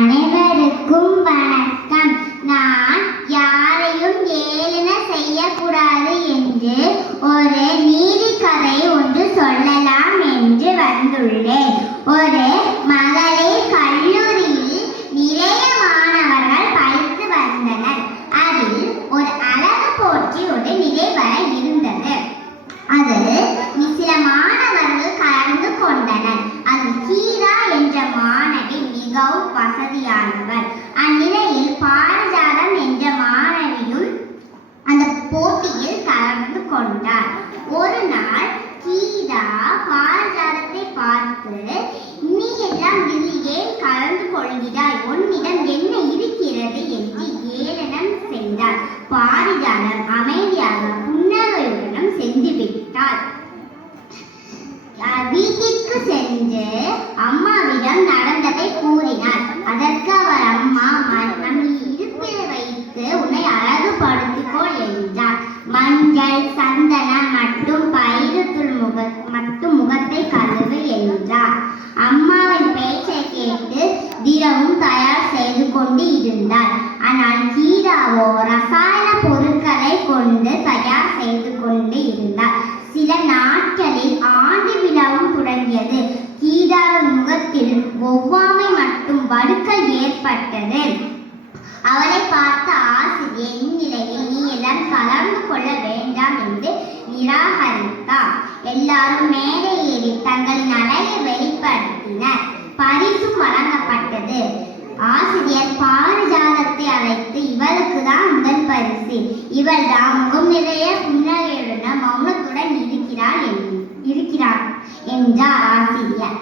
அனைவருக்கும் வணக்கம். நான் யாரையும் ஏளன செய்யக்கூடாது என்று ஒரு நீதி கதை ஒன்று சொல்லலாம் என்று வந்துள்ளேன். ஒரு மகளிர் கல்லூரியில் நிறைய மாணவர்கள் படித்து வந்தனர். அதில் ஒரு அழகு போட்டி ஒரு நிறைவர இருந்தது. அதில் சில மாணவர்கள் கலந்து கொண்டனர். அதில் கீதா என்ற மாணவி மிகவும் வசதியானவர். அந்நிலையில் பாரிஜாதம் என்ற மாணவியும் அந்த போட்டியில் கலந்து கொண்டார். ஒரு நாள் கீதா பாரிஜாதத்தை பார்த்து, நீ எல்லாம் இதில் ஏன் கலந்து கொள்கிறாய்? உன்னிடம் என்ன இருக்கிறது என்று ஏளனம் செய்தார். பாரிஜாதம் அமைதியாக புன்னகையுடனும் சென்று விட்டார். வீட்டிற்கு சென்று அம்மாவிடம் நடந்ததை கூறினார். அதற்கு அவர் அம்மா, நம் இருப்பில் வைத்து உன்னை அழகுபடுத்திக்கொள் என்றார். மஞ்சள், சந்தனம் மற்றும் பயிறுத்தூள் மட்டும் முகத்தை கழுவு என்றார். அம்மாவின் பேச்சை கேட்டு தினமும் தயார் செய்து கொண்டு இருந்தார். ஆனால் கீதாவோ ரசாயன பொருட்களை கொண்டு தயார் செய்து கொண்டு இருந்தார். சில நாட்களில் ஆண்டு விழாவும் தொடங்கியது. கீதாவின் முகத்தில் ஒவ்வாமை மற்றும் வடுக்கள் ஏற்பட்டது. அவளை பார்த்த ஆசிரியர், இந்நிலையில் நீ எல்லாம் கலந்து கொள்ள வேண்டாம் என்று நிராகரித்தார். எல்லாரும் மேடை ஏறி தங்களின் அழகை வெளிப்படுத்தினர். பரிசும் வழங்கப்பட்டது. ஆசிரியர் பாரிஜாதத்தை அழைத்து, இவளுக்கு தான் முதல் பரிசு. இவள் தான் முகம் நிறைய புன்னகையுடன் மௌனத்துடன் இருக்கிறார் என்றார் ஆசிரியர்.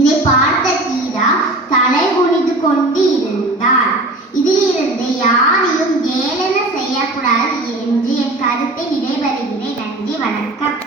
இதை பார்த்த கீதா தலை குனிந்து கொண்டு இருந்தார். இதிலிருந்து யாரையும் ஏளன செய்யக்கூடாது என்று என் கருத்தை நிறைவேறுகிறேன். நன்றி, வணக்கம்.